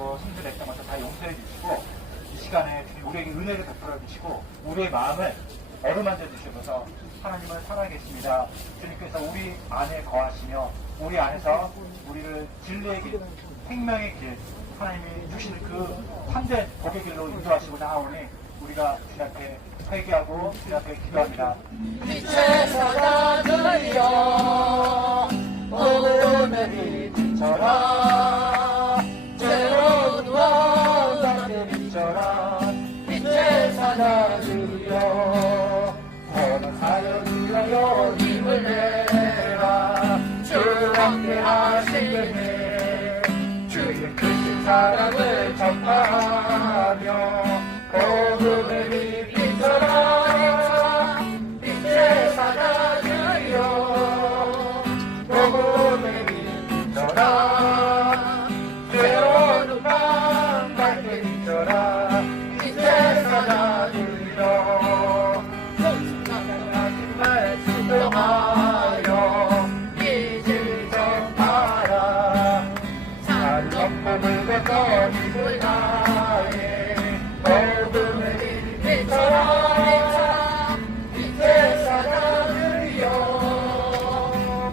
또 승진했던 것도 다 용서해 주시고 이 시간에 우리에게 은혜를 베풀어 주시고 우리의 마음을 어루만져 주시면서 하나님을 살아계십니다. 주님께서 우리 안에 거하시며 우리 안에서 우리를 진리의 길, 생명의 길, 하나님이 주시는 그 참된 복의 길로 인도하시고 나오니 우리가 주님 앞에 회개하고 주님 앞에 기도합니다. 빛의 사자들여 오늘의 빛처럼 새로운 원단을 비춰라. 빛의 사자들여 선한 사역을 위하여 힘을 내라. 주 함께 하시네. 주의 크신 사랑을 전파하며 복음의 빛 비춰라. 빛의 사자들여 복음의 빛 비춰라. 새로운 밤 밝게 비춰라. 빛의 사자들여 하나님 말씀 명하여 이제 전파라. 산 넘음을 걷고 힘을 다해 복음의 빛 비춰라. 빛의 사자들여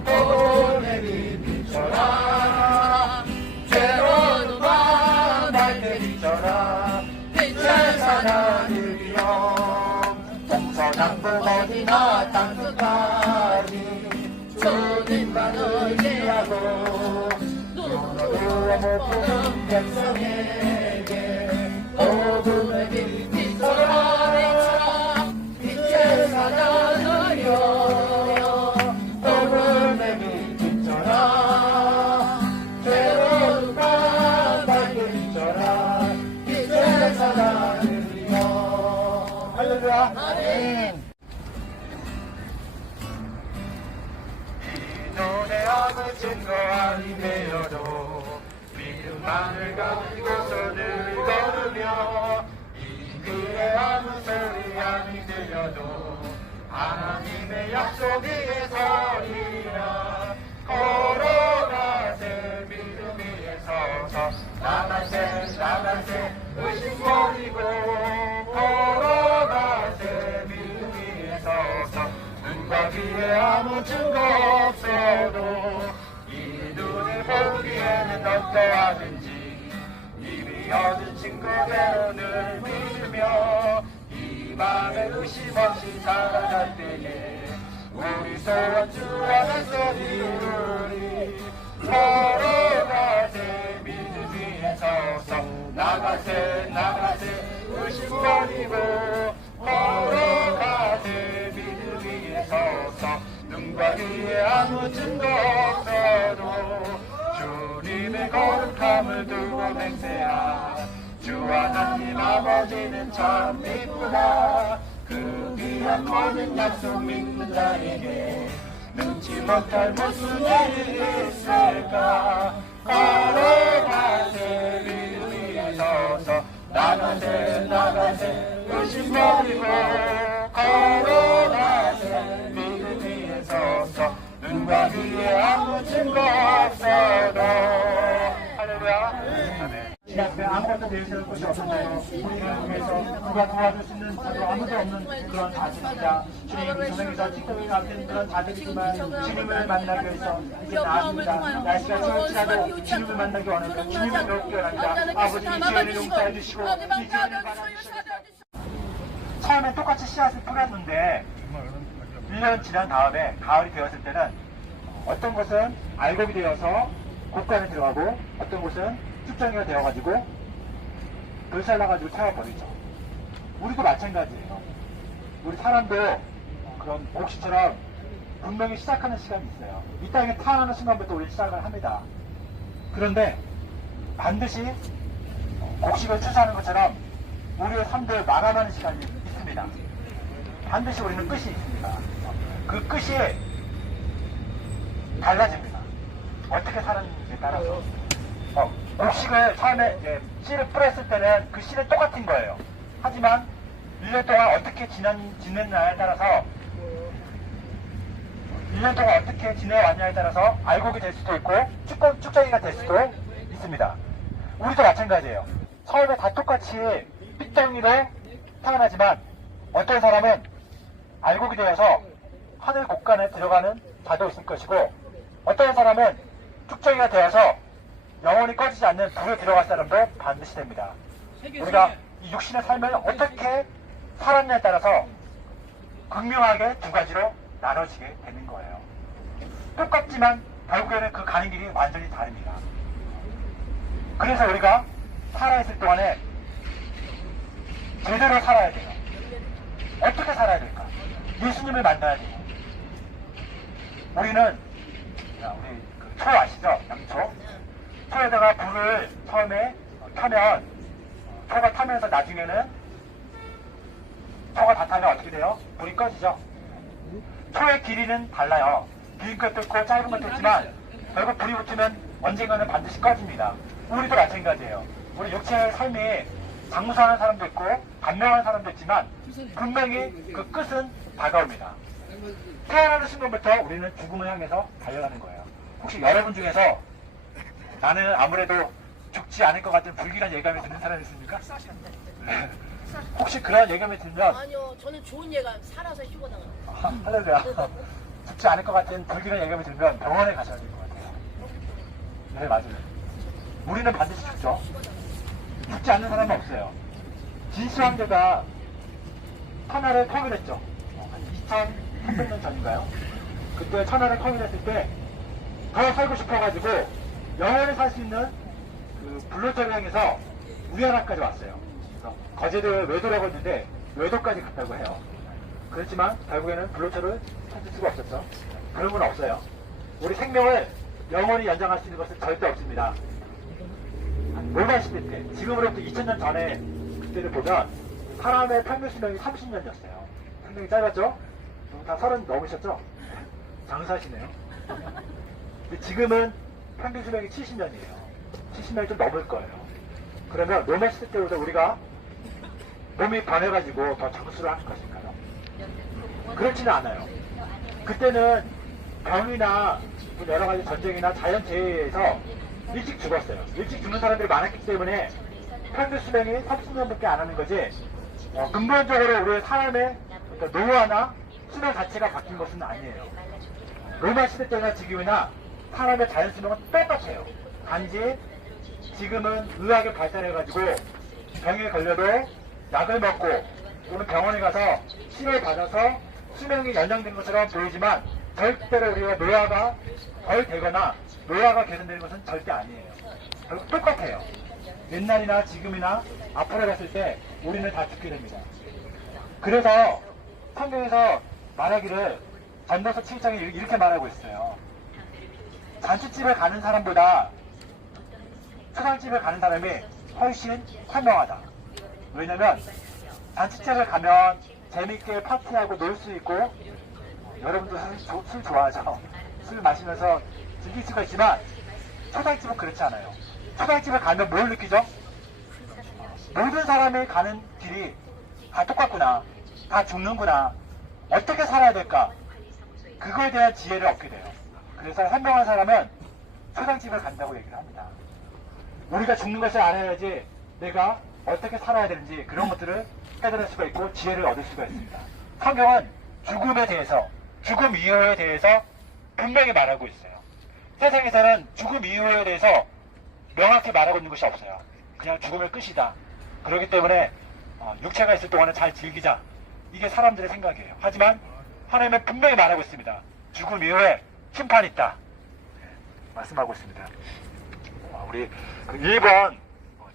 복음의 빛 비춰라. 새로운 밤 밝게 비춰라. 빛의 사자들여 동서남북 어디나 땅끝까지 주님만 의지하고 눈으로 못 보는 백성에게 복음의 빛 비춰라. 빛의 사자들여 복음의 빛 비춰라. 새로운 밤 밝게 비춰라. 빛의 사자들여. 할렐루야. 아멘. 눈에 아무 증거 아니 되어도 믿음만을 가지고서 늘 걸으며 이 길에 아무 소리 아니 들려도 하나님의 약속 위에 서리라. 걸어가세 믿음 위에 서서 나가세 나가세 의심 버리고 걸어가세 믿음 위에 서서 눈과 귀에 아무 증거 없어도 이 눈을 보기에는 어떠하든지 이미 얻은 증거대로 늘 믿으며 이 맘에 의심 없이 살아갈 때에 우리 소원 주 안에서 이루리. 걸어가세 믿음 위에 서서 나가세 나가세 의심 버리고 걸어가세 믿음 위에 서서 눈과 귀에 아무 증거 없어도 주님의 거룩함을 두고 맹세하. 주 하나님 아버지는 참 이쁘다. 그 귀한 모든 약속 믿는 자에게 능치 못할 무슨 일이 있을까. 걸어가세 믿음 위에 서서 나가세 나가세 의심 버리고 걸어가세 믿음 위에 서서 눈과 귀에 아무 증거 없어도. 할렐루야. 아멘. 이 앞에 아무것도 내세울 곳이 없었나요? 우리를 위해서 누가 도와줄 수 있는 자도 아무도 없는 그런 자들입니다. 주님 세상에서 지금이 같은 그런 자들이지만 주님을 만나기 위해서 이제 나아갑니다. 날씨가 추울지라도 주님을 만나기 원합니다. 주님을 배우기 원합니다. 아버지 이 죄를 용서해 주시고 이 죄를 받아주시고. 처음에 똑같이 씨앗을 뿌렸는데 1년 지난 다음에 가을이 되었을 때는 어떤 것은 알곡이 되어서 곡간에 들어가고 어떤 곳은 쭉정이가 되어가지고 불살라가지고 태워버리죠. 우리도 마찬가지예요. 우리 사람도 그런 곡식처럼 분명히 시작하는 시간이 있어요. 이 땅에 태어나는 순간부터 우리 시작을 합니다. 그런데 반드시 곡식을 추수하는 것처럼 우리의 삶도 마감하는 시간이 있습니다. 반드시 우리는 끝이 있습니다. 그 끝이 달라집니다. 어떻게 사는지에 따라서. 곡식을 처음에 씨를 뿌렸을 때는 그 씨는 똑같은 거예요. 하지만 1년 동안 어떻게 지냈냐에 따라서 1년 동안 어떻게 지내왔냐에 따라서 알곡이 될 수도 있고 쭉정이가 될 수도 있습니다. 우리도 마찬가지예요. 처음에 다 똑같이 핏덩이로 태어나지만 어떤 사람은 알곡이 되어서 하늘 곳간에 들어가는 자도 있을 것이고 어떤 사람은 축정이가 되어서 영원히 꺼지지 않는 불에 들어갈 사람도 반드시 됩니다. 우리가 이 육신의 삶을 어떻게 살았냐에 따라서 극명하게 두 가지로 나눠지게 되는 거예요. 똑같지만 결국에는 그 가는 길이 완전히 다릅니다. 그래서 우리가 살아있을 동안에 제대로 살아야 돼요. 어떻게 살아야 될까? 예수님을 만나야 돼요. 우리 그 초 아시죠? 양초? 초에다가 불을 처음에 타면 초가 타면서 나중에는 초가 다 타면 어떻게 돼요? 불이 꺼지죠? 초의 길이는 달라요. 긴 것도 있고 짧은 것도 있지만 결국 불이 붙으면 언젠가는 반드시 꺼집니다. 우리도 마찬가지예요. 우리 육체의 삶이 장수하는 사람도 있고 간명하는 사람도 있지만 분명히 그 끝은 다가옵니다. 태어나는 순간부터 우리는 죽음을 향해서 달려가는 거예요. 혹시 여러분 중에서 나는 아무래도 죽지 않을 것 같은 불길한 예감이 드는 사람이 있습니까? 네. 혹시 그런 예감이 들면 아니요, 저는 좋은 예감, 살아서 휴가 나가요. 할렐루야. 죽지 않을 것 같은 불길한 예감이 들면 병원에 가셔야 될 것 같아요. 네, 맞아요. 우리는 반드시 죽죠. 죽지 않는 사람은 없어요. 진시황제가 천하를 통일했죠. 한 2300년 전인가요? 그때 천하를 통일했을 때 더 살고 싶어가지고 영원히 살 수 있는 그 불로초를 향해서 우연하까지 왔어요. 그래서 거제도에 외도라고 했는데 외도까지 갔다고 해요. 그렇지만 결국에는 불로초를 찾을 수가 없었죠. 그런 건 없어요. 우리 생명을 영원히 연장할 수 있는 것은 절대 없습니다. 로마 시대 때, 지금으로부터 2000년 전에 그때를 보면 사람의 평균 수명이 30년이었어요. 생명이 짧았죠? 다 30 넘으셨죠? 장사시네요. 근데 지금은 평균 수명이 70년이에요. 70년이 좀 넘을 거예요. 그러면 로마 시대 때부터 우리가 몸이 변해가지고 더 장수를 하는 것인가요? 그렇지는 않아요. 그때는 병이나 여러 가지 전쟁이나 자연재해에서 일찍 죽었어요. 일찍 죽는 사람들이 많았기 때문에 평균 수명이 30년밖에 안 하는 거지, 근본적으로 우리의 사람의 노화나 수명 자체가 바뀐 것은 아니에요. 로마 시대 때나 지금이나 사람의 자연 수명은 똑같아요. 단지 지금은 의학이 발달해가지고 병에 걸려도 약을 먹고 또는 병원에 가서 치료를 받아서 수명이 연장된 것처럼 보이지만 절대로 우리가 노화가 덜 되거나 노화가 개선되는 것은 절대 아니에요. 결국 똑같아요. 옛날이나 지금이나 앞으로 갔을 때 우리는 다 죽게 됩니다. 그래서 성경에서 말하기를 전도서 7장에 이렇게 말하고 있어요. 잔치집에 가는 사람보다 초상집에 가는 사람이 훨씬 현명하다. 왜냐면 잔치집에 가면 재밌게 파티하고 놀 수 있고, 여러분도 사실 술 좋아하죠. 술 마시면서 즐길 수가 있지만 초상집은 그렇지 않아요. 초상집에 가면 뭘 느끼죠? 모든 사람이 가는 길이 다 똑같구나, 다 죽는구나, 어떻게 살아야 될까, 그거에 대한 지혜를 얻게 돼요. 그래서 현명한 사람은 초상집을 간다고 얘기를 합니다. 우리가 죽는 것을 알아야지 내가 어떻게 살아야 되는지 그런 것들을 깨달을 수가 있고 지혜를 얻을 수가 있습니다. 성경은 죽음에 대해서, 죽음 이후에 대해서 분명히 말하고 있어요. 세상에서는 죽음 이후에 대해서 명확히 말하고 있는 것이 없어요. 그냥 죽음의 끝이다. 그렇기 때문에 육체가 있을 동안은 잘 즐기자, 이게 사람들의 생각이에요. 하지만 하나님은 분명히 말하고 있습니다. 죽음 이후에 심판이 있다, 말씀하고 있습니다. 우리 1번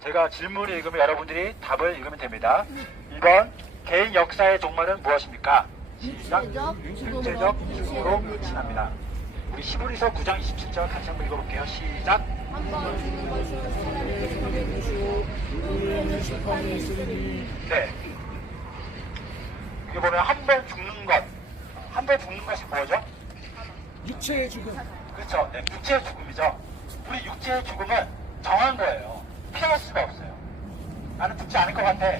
제가 질문을 읽으면 여러분들이 답을 읽으면 됩니다. 2번 개인 역사의 종말은 무엇입니까? 시작. 육체적 죽음으로 끝납니다. 우리 히브리서 9장 27절 같이 한번 읽어볼게요. 시작. 한번 죽는 것은 사람에게 속하는 것이요 의인에는 심판이 있으니. 네. 여기 보면 한 번 죽는 것, 한 번 죽는 것이 뭐죠? 육체의 죽음. 그렇죠. 네, 육체의 죽음이죠. 우리 육체의 죽음은 정한 거예요. 피할 수가 없어요. 나는 죽지 않을 것 같아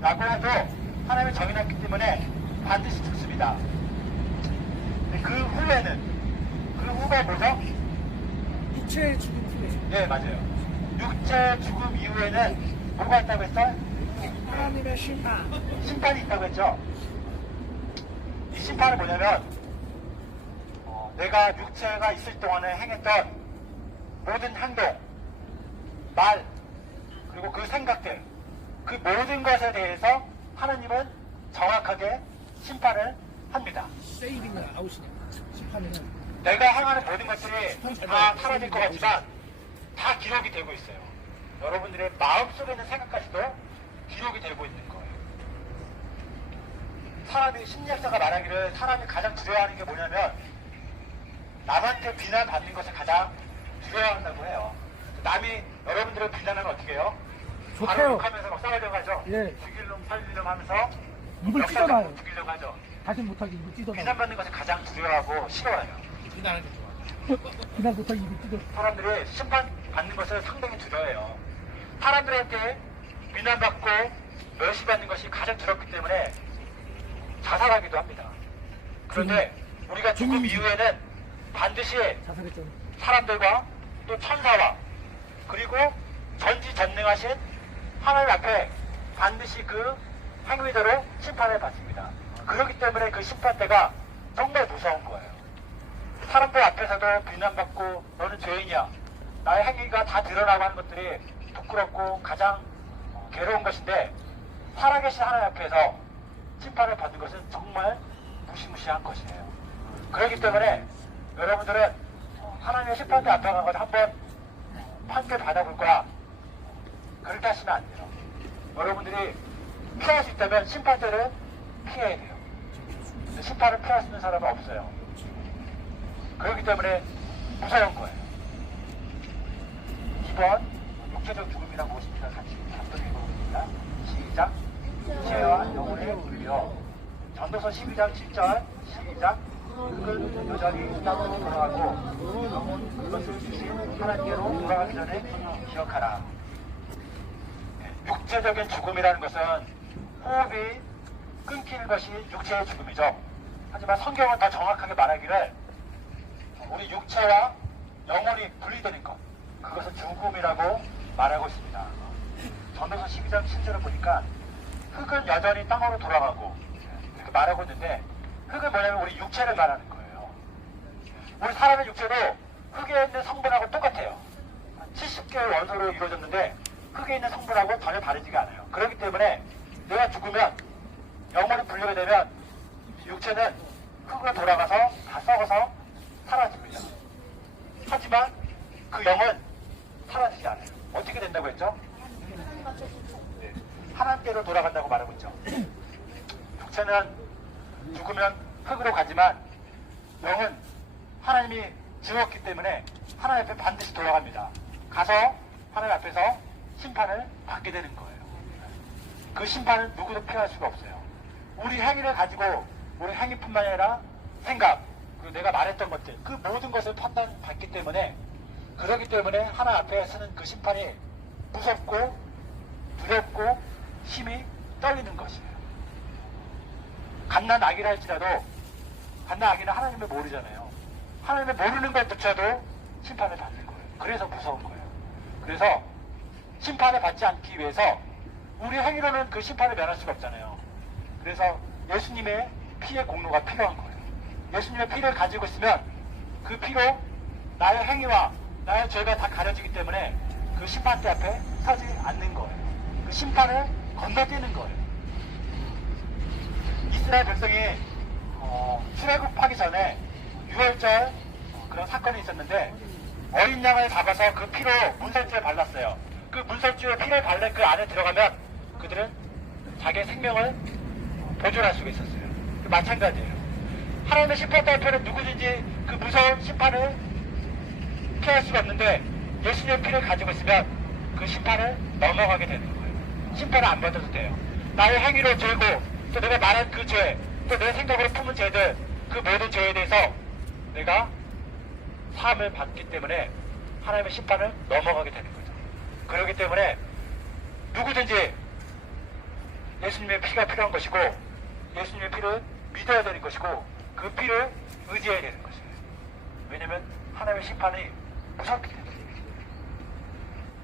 라고 해도 하나님이 정해놨기 때문에 반드시 죽습니다. 근데 그 후에는, 그 후가 뭐죠? 육체의 죽음 후에. 네, 맞아요. 육체 죽음 이후에는 뭐가 있다고 했어요? 하나님의 심판. 심판이 있다고 했죠. 이 심판은 뭐냐면 내가 육체가 있을 동안에 행했던 모든 행동, 말, 그리고 그 생각들, 그 모든 것에 대해서 하나님은 정확하게 심판을 합니다. 세이빙이나 아웃이냐. 심판이는. 내가 행하는 모든 것들이 다 사라질 것 같지만 다 기록이 되고 있어요. 여러분들의 마음속에 있는 생각까지도 기록이 되고 있는 거예요. 사람이, 심리학자가 말하기를 사람이 가장 두려워하는 게 뭐냐면 남한테 비난받는 것을 가장 두려워한다고 해요. 남이 여러분들을 비난하면 어떻게 해요? 바로 좋대요. 욕하면서 막 싸우려고 하죠. 예. 죽일 놈 살릴 놈 하면서 입을 역사적으로 찢어놔요. 죽이려고 하죠. 다시 못하게 입을 찢어놔요. 비난받는 것을 가장 두려워하고 싫어해요. 비난하는 게 좋아. 비난 못하게 입을 찢어. 사람들이 심판받는 것을 상당히 두려워해요. 사람들한테 비난받고 멸시받는 것이 가장 두렵기 때문에 자살하기도 합니다. 그런데 우리가 죽음 이후에는 반드시 자살했잖아. 사람들과 또 천사와 그리고 전지전능하신 하나님 앞에 반드시 그 행위대로 심판을 받습니다. 그렇기 때문에 그 심판 때가 정말 무서운 거예요. 사람들 앞에서도 비난받고 너는 죄인이야. 나의 행위가 다 드러나고 하는 것들이 부끄럽고 가장 괴로운 것인데 살아계신 하나님 앞에서 심판을 받는 것은 정말 무시무시한 것이에요. 그렇기 때문에 여러분들은 하나님의 심판대 앞에 가서 한번 판결 받아볼 거야. 그렇게 하시면 안 돼요. 여러분들이 피할 수 있다면 심판대를 피해야 돼요. 심판을 피할 수 있는 사람은 없어요. 그렇기 때문에 무서운 거예요. 2번 육체적 죽음이란 무엇입니까? 같이 한번 읽어보겠습니다. 시작. 육체와 영혼의 분리요. 전도서 12장 7절 시작. 흙은 여전히 땅으로 돌아가고 영혼 그것을 주신 하나님께로 돌아가기 전에 기억하라. 육체적인 죽음이라는 것은 호흡이 끊기는 것이 육체의 죽음이죠. 하지만 성경은 더 정확하게 말하기를 우리 육체와 영혼이 분리되는 것, 그것은 죽음이라고 말하고 있습니다. 전도서 12장 7절을 보니까 흙은 여전히 땅으로 돌아가고 이렇게 말하고 있는데 흙은 뭐냐면 우리 육체를 말하는 거예요. 우리 사람의 육체도 흙에 있는 성분하고 똑같아요. 70개의 원소로 이루어졌는데 흙에 있는 성분하고 전혀 다르지가 않아요. 그렇기 때문에 내가 죽으면 영혼이 분리가 되면 육체는 흙으로 돌아가서 다 썩어서 사라집니다. 하지만 그 영은 사라지지 않아요. 어떻게 된다고 했죠? 네. 하나님께로 돌아간다고 말하고 있죠. 육체는 죽으면 흙으로 가지만 영은 하나님이 지었기 때문에 하나님 앞에 반드시 돌아갑니다. 가서 하나님 앞에서 심판을 받게 되는 거예요. 그 심판은 누구도 피할 수가 없어요. 우리 행위를 가지고 우리 행위뿐만 아니라 생각, 그리고 내가 말했던 것들, 그 모든 것을 판단받기 때문에 그렇기 때문에 하나님 앞에 서는 그 심판이 무섭고 두렵고 힘이 떨리는 것이에요. 갓난 아기라 할지라도 갓난 아기는 하나님을 모르잖아요. 하나님을 모르는 것조차도 심판을 받는 거예요. 그래서 무서운 거예요. 그래서 심판을 받지 않기 위해서 우리 행위로는 그 심판을 면할 수가 없잖아요. 그래서 예수님의 피의 공로가 필요한 거예요. 예수님의 피를 가지고 있으면 그 피로 나의 행위와 나의 죄가 다 가려지기 때문에 그 심판대 앞에 서지 않는 거예요. 그 심판을 건너뛰는 거예요. 이스라엘 백성이 출애굽하기 전에 6월절 그런 사건이 있었는데 어린 양을 잡아서 그 피로 문설주에 발랐어요. 그 문설주에 피를 발른 그 안에 들어가면 그들은 자기의 생명을 보존할 수가 있었어요. 마찬가지예요. 하나님의 심판대 앞에는 누구든지 그 무서운 심판을 피할 수가 없는데 예수님의 피를 가지고 있으면 그 심판을 넘어가게 되는 거예요. 심판을 안 받아도 돼요. 나의 행위로 죄고 또 내가 말한 그 죄, 또 내 생각으로 품은 죄들, 그 모든 죄에 대해서 내가 사함을 받기 때문에 하나님의 심판을 넘어가게 되는 거죠. 그렇기 때문에 누구든지 예수님의 피가 필요한 것이고 예수님의 피를 믿어야 되는 것이고 그 피를 의지해야 되는 것이에요. 왜냐하면 하나님의 심판이 무섭기 때문에.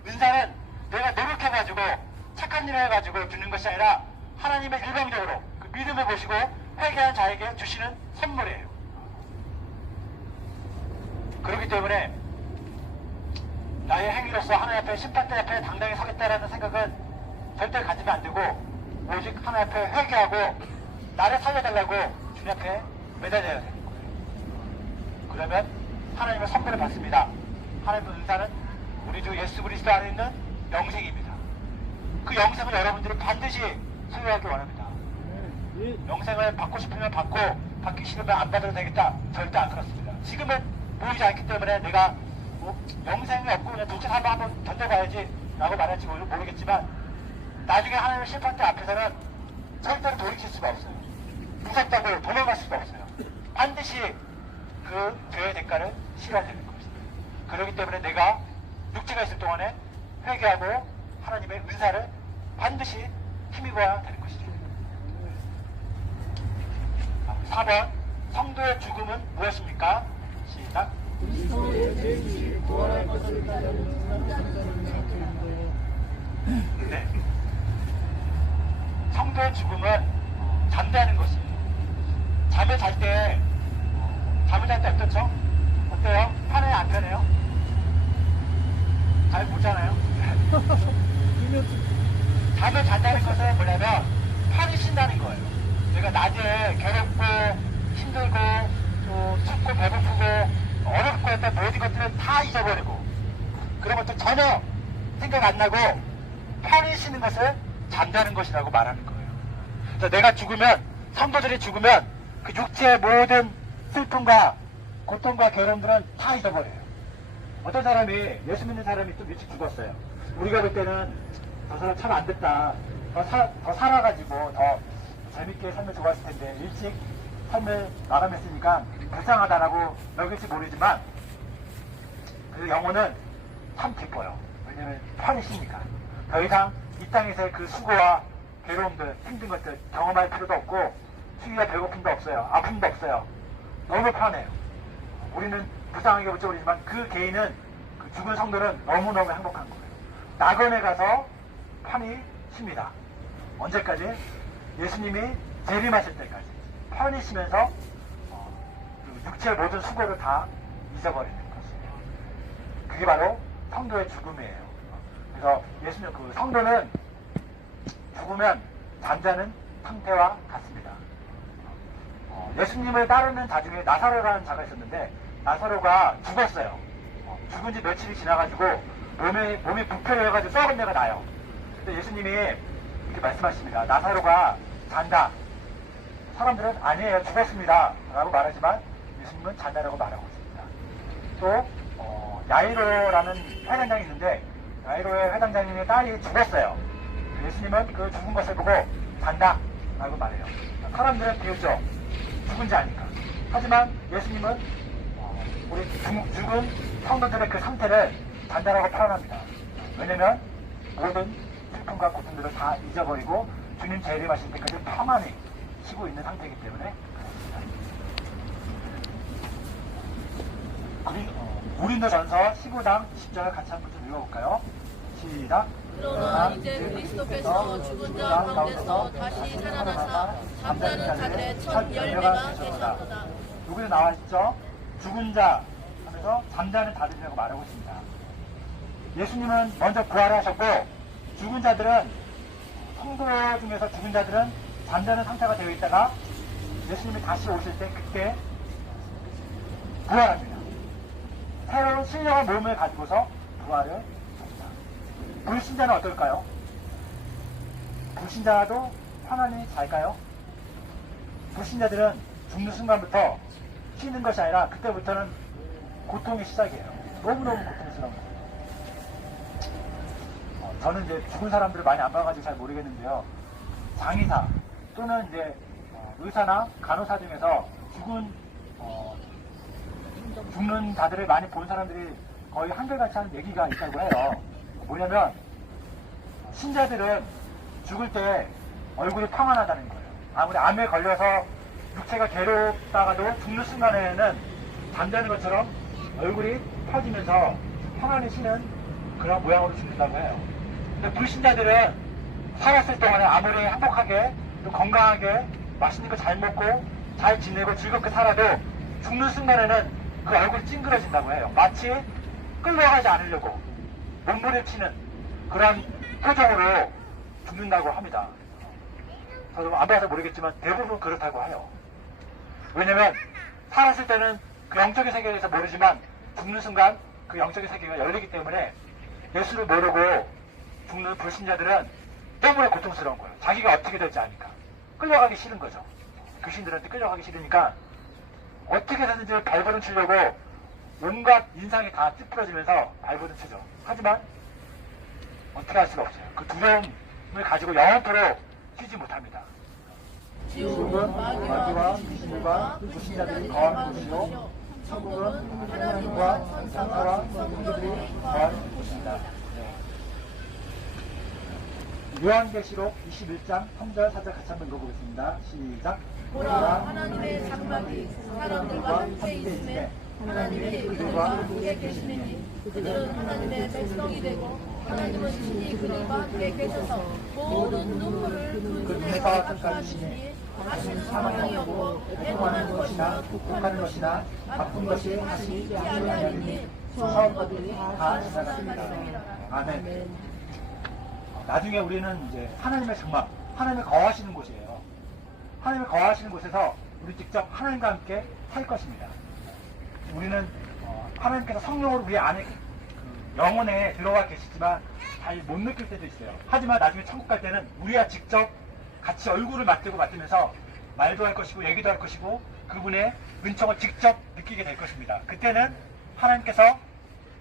은사는 내가 노력해가지고 착한 일을 해가지고 주는 것이 아니라 하나님의 일방적으로 그 믿음을 보시고 회개한 자에게 주시는 선물이에요. 그렇기 때문에 나의 행위로서 하나님 앞에 심판대 앞에 당당히 서겠다라는 생각은 절대 가지면 안 되고 오직 하나님 앞에 회개하고 나를 살려달라고 주님 앞에 매달려야 되는 거예요. 그러면 하나님의 선물을 받습니다. 하나님의 은사는 우리 주 예수 그리스도 안에 있는 영생입니다. 그 영생을 여러분들이 반드시 소유하기 원합니다. 영생을 받고 싶으면 받고 받기 싫으면 안 받아도 되겠다. 절대 안 그렇습니다. 지금은 보이지 않기 때문에 내가 뭐 영생이 없고 그냥 둘째 삶을 한번 던져봐야지 라고 말할지 모르겠지만 나중에 하나님의 심판대 앞에서는 절대로 돌이킬 수가 없어요. 무섭다고 도망갈 수가 없어요. 반드시 그 죄의 대가를 치러야 되는 것입니다. 그렇기 때문에 내가 육체가 있을 동안에 회개하고 하나님의 은사를 반드시 힘입어야 되는 것이죠. 4번 성도의 죽음은 무엇입니까? 시작. 네. 성도의 죽음은 잠자는 것입니다. 잠을 잘 때 어떻죠? 어때요? 편해요? 안 편해요? 잘 못 자나요? 잠을 잔다는 것은 뭐냐면 편히 쉰다는 거예요. 내가 낮에 괴롭고 힘들고 또 춥고 배고프고 어렵고 했던 모든 것들은 다 잊어버리고 그런 것들 전혀 생각 안 나고 편히 쉬는 것을 잠자는 것이라고 말하는 거예요. 그래서 내가 죽으면 성도들이 죽으면 그 육체의 모든 슬픔과 고통과 괴로움들은 다 잊어버려요. 어떤 사람이 예수 믿는 사람이 좀 일찍 죽었어요. 우리가 볼 때는 저 사람 참 안 됐다. 더 살아가지고 더 재밌게 삶을 좋아했을 텐데 일찍 삶을 마감했으니까 불쌍하다라고 여길지 모르지만 그 영혼은 참 기뻐요. 왜냐면 편히 쉬니까. 더 이상 이 땅에서의 그 수고와 괴로움들, 힘든 것들 경험할 필요도 없고 추위와 배고픔도 없어요. 아픔도 없어요. 너무 편해요. 우리는 불쌍하게 볼지 모르지만 그 개인은 그 죽은 성도는 너무너무 행복한 거예요. 낙원에 가서 편히 쉽니다. 언제까지? 예수님이 재림하실 때까지 편히 쉬면서 육체의 모든 수고를 다 잊어버리는 것입니다. 그게 바로 성도의 죽음이에요. 그래서 예수님 그 성도는 죽으면 잠자는 상태와 같습니다. 예수님을 따르는 자 중에 나사로라는 자가 있었는데 나사로가 죽었어요. 죽은 지 며칠이 지나가지고 몸이 부패해가지고 썩은 데가 나요. 근데 예수님이 이렇게 말씀하십니다. 나사로가 잔다. 사람들은 아니에요. 죽었습니다. 라고 말하지만 예수님은 잔다라고 말하고 있습니다. 또 야이로라는 회당장이 있는데 야이로의 회당장님의 딸이 죽었어요. 예수님은 그 죽은 것을 보고 잔다 라고 말해요. 사람들은 비웃죠. 죽은지 아니까. 하지만 예수님은 우리 죽은 성도들의 그 상태를 잔다라고 표현합니다. 왜냐면 모든 슬픔과 고통들을 다 잊어버리고 주님 재림하실 때까지 평안히 쉬고 있는 상태이기 때문에 고린도전서 15장 10절 같이 한번 좀 읽어볼까요? 시작. 그러나 이제 그리스도께서 죽은 자 가운데서 다시 살아나사 잠자는 자들의 첫 열매가 되셨도다. 여기에 나와 있죠. 죽은 자 하면서 잠자는 자들이라고 말하고 있습니다. 예수님은 먼저 부활하셨고 죽은 자들은 성도 중에서 죽은 자들은 잠자는 상태가 되어 있다가 예수님이 다시 오실 때 그때 부활합니다. 새로운 신령한 몸을 가지고서 부활을 합니다. 불신자는 어떨까요? 불신자도 편안히 잘까요? 불신자들은 죽는 순간부터 쉬는 것이 아니라 그때부터는 고통의 시작이에요. 너무너무 고통스러운 거예요. 저는 이제 죽은 사람들을 많이 안 봐가지고 잘 모르겠는데요. 장의사 또는 이제 의사나 간호사 중에서 죽는 자들을 많이 본 사람들이 거의 한결같이 하는 얘기가 있다고 해요. 뭐냐면 신자들은 죽을 때 얼굴이 평안하다는 거예요. 아무리 암에 걸려서 육체가 괴롭다가도 죽는 순간에는 잠자는 것처럼 얼굴이 펴지면서 평안히 쉬는 그런 모양으로 죽는다고 해요. 근데 불신자들은 살았을 동안에 아무리 행복하게 또 건강하게 맛있는 거 잘 먹고 잘 지내고 즐겁게 살아도 죽는 순간에는 그 얼굴이 찡그러진다고 해요. 마치 끌려가지 않으려고 몸부림치는 그런 표정으로 죽는다고 합니다. 저도 안 봐서 모르겠지만 대부분 그렇다고 해요. 왜냐면 살았을 때는 그 영적인 세계에 대해서 모르지만 죽는 순간 그 영적인 세계가 열리기 때문에 예수를 모르고 죽는 불신자들은 때문에 고통스러운 거예요. 자기가 어떻게 될지 아니까. 끌려가기 싫은 거죠. 귀신들한테 끌려가기 싫으니까 어떻게 해서든지 발버둥 치려고 온갖 인상이 다 찌푸러지면서 발버둥 치죠. 하지만 어떻게 할 수가 없어요. 그 두려움을 가지고 영원토록 쉬지 못합니다. 지옥은 마귀와 귀신들과 불신자들이 거하는 곳이요 천국은 하나님과 천사와 성도들이 거하는 곳입니다. 요한계시록 21장 3절 4절 같이 한번 읽어보겠습니다. 시작. 보라 하나님의 장막이 사람들과 함께 있음에 하나님이 그들과 함께 계시느니 그들은 하나님의 백성이 되고 하나님은 친히 그들과 함께 계셔서 모든 눈물을 그 눈에서 닦아주시니 다시는 사망이 없고 애통하는 것이나 국하는 것이나 아픈 것이 다시 있지 아니하리니 처음 것들이 다 지나갑니다. 아멘. 나중에 우리는 이제 하나님의 장막, 하나님이 거하시는 곳이에요. 하나님이 거하시는 곳에서 우리 직접 하나님과 함께 살 것입니다. 우리는 하나님께서 성령으로 우리 안에 영혼에 들어와 계시지만 잘 못 느낄 때도 있어요. 하지만 나중에 천국 갈 때는 우리와 직접 같이 얼굴을 맞대면서 말도 할 것이고 얘기도 할 것이고 그분의 은총을 직접 느끼게 될 것입니다. 그때는 하나님께서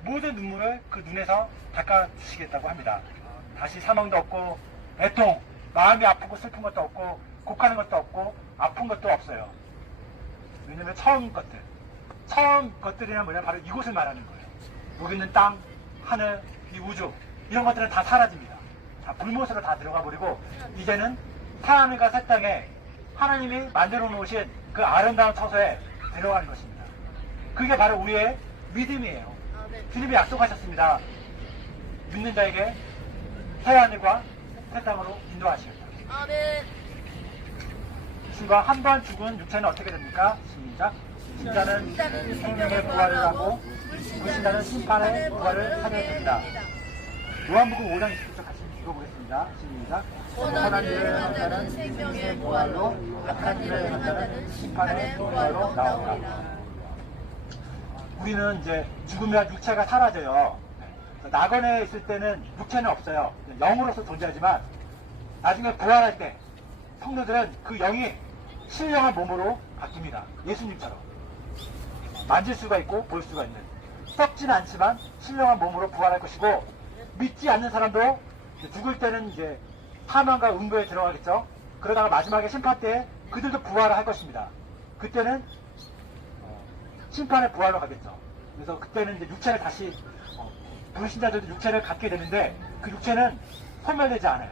모든 눈물을 그 눈에서 닦아주시겠다고 합니다. 다시 사망도 없고 애통, 마음이 아프고 슬픈 것도 없고 곡하는 것도 없고 아픈 것도 없어요. 왜냐면 처음 것들이란 뭐냐, 바로 이곳을 말하는 거예요. 여기 있는 땅, 하늘, 이 우주 이런 것들은 다 사라집니다. 다 불못으로 다 들어가 버리고 이제는 하나님과 새 땅에 하나님이 만들어 놓으신 그 아름다운 처소에 들어가는 것입니다. 그게 바로 우리의 믿음이에요. 주님이 약속하셨습니다. 믿는 자에게 새 하늘과 새 땅으로 인도하시겠다. 아멘. 주가 한 번 죽은 육체는 어떻게 됩니까? 시작. 신자는 생명의 부활을 하고 불신자는 심판의 부활을 하게 됩니다. 요한복음 5장 20절 같이 읽어보겠습니다. 시작. 선한 일을 한 자는 생명의 부활로 악한 일을 한 자는 심판의 부활로 나오리라. 우리는 이제 죽으면 육체가 사라져요. 낙원에 있을 때는 육체는 없어요. 영으로서 존재하지만 나중에 부활할 때 성도들은 그 영이 신령한 몸으로 바뀝니다. 예수님처럼 만질 수가 있고 볼 수가 있는, 썩진 않지만 신령한 몸으로 부활할 것이고, 믿지 않는 사람도 죽을 때는 이제 사망과 음부에 들어가겠죠. 그러다가 마지막에 심판 때 그들도 부활을 할 것입니다. 그때는 심판의 부활로 가겠죠. 그래서 그때는 이제 육체를 다시 불신자들도 육체를 갖게 되는데 그 육체는 소멸되지 않아요.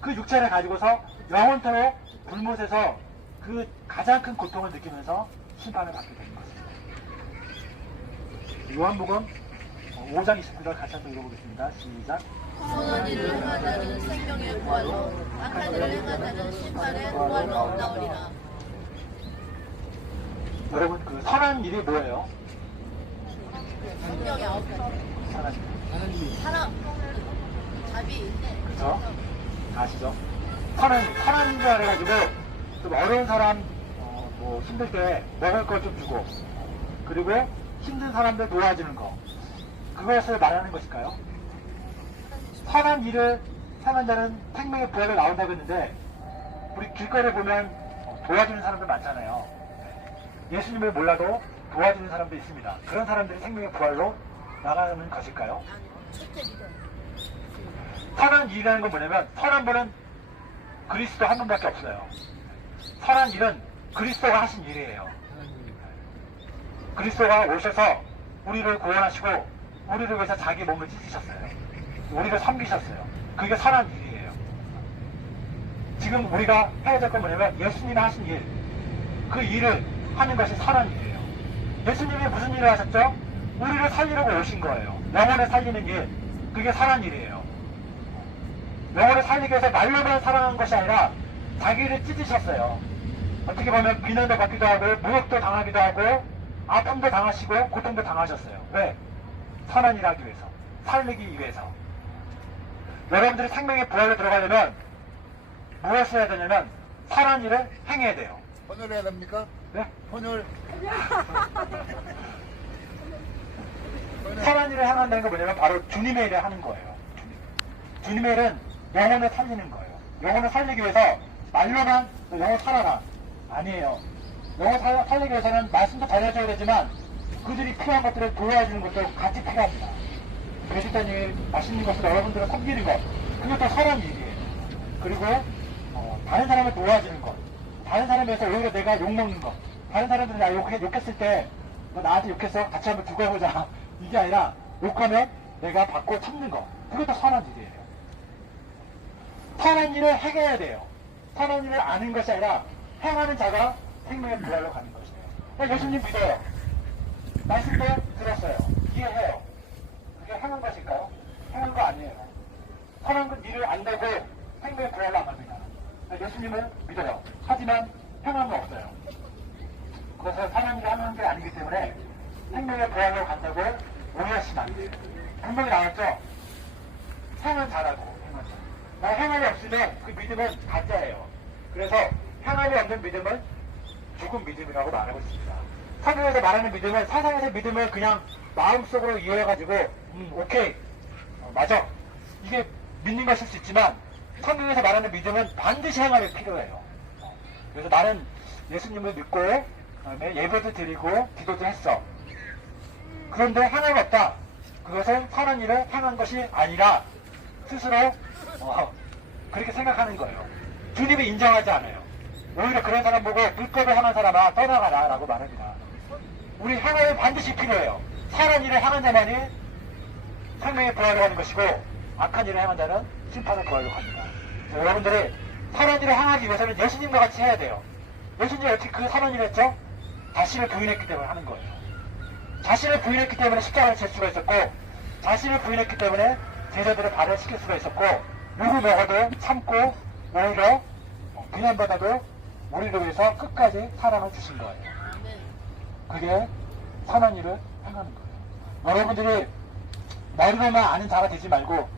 그 육체를 가지고서 영원토록 불못에서 그 가장 큰 고통을 느끼면서 심판을 받게 되는 것입니다. 요한복음 5장 29절 같이 한번 읽어보겠습니다. 시작. 선한 일을 한 자는 생명의 부활로 악한 일을 한 자는 심판의 부활로 나오리라. 여러분, 그 선한 일이 뭐예요? 성령의 아홉 가지. 선한 일. 사랑, 자비, 인내. 그죠? 아시죠? 선한 줄 해가지고 좀 어려운 사람 뭐 힘들 때 먹을 걸 좀 주고, 그리고 힘든 사람들 도와주는 거, 그것을 말하는 것일까요? 선한 일을 행한 자는 생명의 부활로 나온다고 했는데 우리 길거리에 보면 도와주는 사람들 많잖아요. 예수님을 몰라도 도와주는 사람도 있습니다. 그런 사람들이 생명의 부활로 나가는 것일까요? 선한 일이라는 건 뭐냐면, 선한 분은 그리스도 한 분밖에 없어요. 선한 일은 그리스도가 하신 일이에요. 그리스도가 오셔서 우리를 구원하시고 우리를 위해서 자기 몸을 찢으셨어요. 우리를 섬기셨어요. 그게 선한 일이에요. 지금 우리가 해야 될 건 뭐냐면 예수님이 하신 일, 그 일을 하는 것이 선한 일이에요. 예수님이 무슨 일을 하셨죠? 우리를 살리려고 오신 거예요. 영혼을 살리는 일, 그게 선한 일이에요. 영혼을 살리기 위해서 말로만 사랑한 것이 아니라 자기를 찢으셨어요. 어떻게 보면 비난도 받기도 하고 모욕도 당하기도 하고 아픔도 당하시고 고통도 당하셨어요. 왜? 선한 일 하기 위해서, 살리기 위해서. 여러분들이 생명의 부활로 들어가려면 무엇을 해야 되냐면 선한 일을 행해야 돼요. 헌혈해야 됩니까? 네? 헌혈. 선한 일을 행한다는 건 뭐냐면 바로 주님의 일을 하는 거예요. 주님의 일은 영혼을 살리는 거예요. 영혼을 살리기 위해서 말로만 영혼 살아라 아니에요. 영혼 살리기 위해서는 말씀도 전해줘야 되지만 그들이 필요한 것들을 도와주는 것도 같이 필요합니다. 배식단 일, 맛있는 것을 여러분들을 섬기는 것, 그것도 선한 일이에요. 그리고 다른 사람을 도와주는 것, 다른 사람에 대해서 오히려 내가 욕먹는 것, 다른 사람들이 나 욕했을 때 너 나한테 욕했어? 같이 한번 두고 해보자. 이게 아니라 욕하면 내가 받고 참는 것, 그것도 선한 일이에요. 선한 일을 행해야 돼요. 선한 일을 아는 것이 아니라 행하는 자가 생명의 부활로 가는 것이에요. 예수님 믿어요. 말씀도 들었어요. 이해해요. 그게 행한 것일까요? 행한 거 아니에요. 선한 건 일을 안다고 생명의 부활로 안 갑니다. 예수님을 믿어요. 하지만 행함은 없어요. 그래서 선한 일을 하는 게 아니기 때문에 생명의 부활로 간다고 오해하시면 안 돼요. 분명히 나왔죠? 행은 잘하고 행하죠. 행함이 없으면 그 믿음은 가짜예요. 그래서 행함이 없는 믿음은 죽은 믿음이라고 말하고 있습니다. 성경에서 말하는 믿음은 세상에서 믿음을 그냥 마음속으로 이해해가지고 오케이 맞아 이게 믿는 것일 수 있지만 성경에서 말하는 믿음은 반드시 행함이 필요해요. 그래서 나는 예수님을 믿고 그다음에 예배도 드리고 기도도 했어. 그런데 행함이 없다. 그것은 선한 일을 행한 것이 아니라 스스로 그렇게 생각하는 거예요. 주님이 인정하지 않아요. 오히려 그런 사람 보고 불법을 행한 사람아 떠나가라 라고 말합니다. 우리 행함이 반드시 필요해요. 선한 일을 행한 자만이 생명의 부활로 가는 것이고 악한 일을 행한 자는 심판의 부활로 갑니다. 여러분들이 선한 일을 행하기 위해서는 예수님과 같이 해야 돼요. 예수님이 어떻게 그 선한 일을 했죠? 자신을 부인했기 때문에 하는 거예요. 자신을 부인했기 때문에 십자가를 질 수가 있었고 자신을 부인했기 때문에 제자들을 발현시킬 수가 있었고 욕을 먹어도 참고 오히려 비난받아도 우리를 위해서 끝까지 사랑을 주신 거예요. 그게 선한 일을 행하는 거예요. 여러분들이 머리로만 아는 자가 되지 말고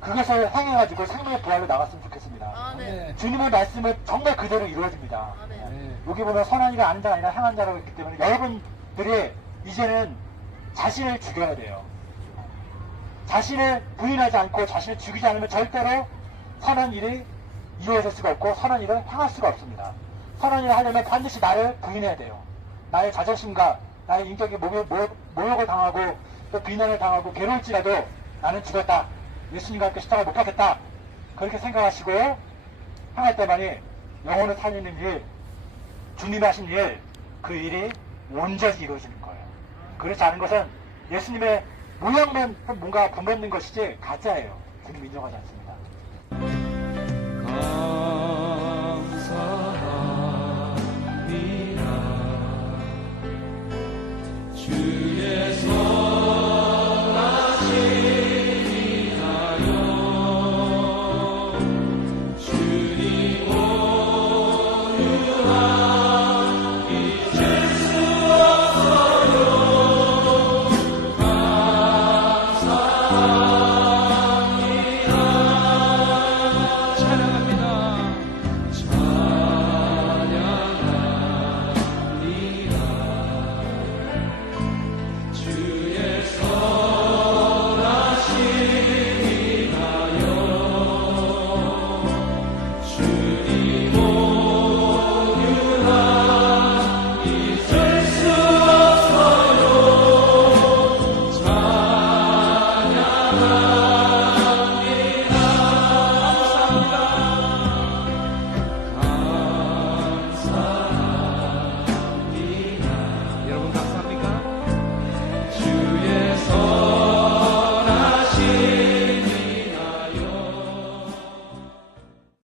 그것을 행해가지고 생명의 부활로 나갔으면 좋겠습니다. 주님의 말씀은 정말 그대로 이루어집니다. 여기 보면 선한 일을 아는 자가 아니라 행한 자라고 했기 때문에 여러분들이 이제는 자신을 죽여야 돼요. 자신을 부인하지 않고 자신을 죽이지 않으면 절대로 선한 일이 이루어질 수가 없고 선한 일을 행할 수가 없습니다. 선한 일을 하려면 반드시 나를 부인해야 돼요. 나의 자존심과 나의 인격이 모욕을 당하고 또 비난을 당하고 괴로울지라도 나는 죽었다. 예수님과 함께 십자가를 못 박겠다. 그렇게 생각하시고 행할 때만이 영혼을 살리는 일, 주님이 하신 일, 그 일이 온전히 이루어지는 거예요. 그렇지 않은 것은 예수님의 모양만 뭔가 본받는 것이지 가짜예요. 주님 인정하지 않습니다.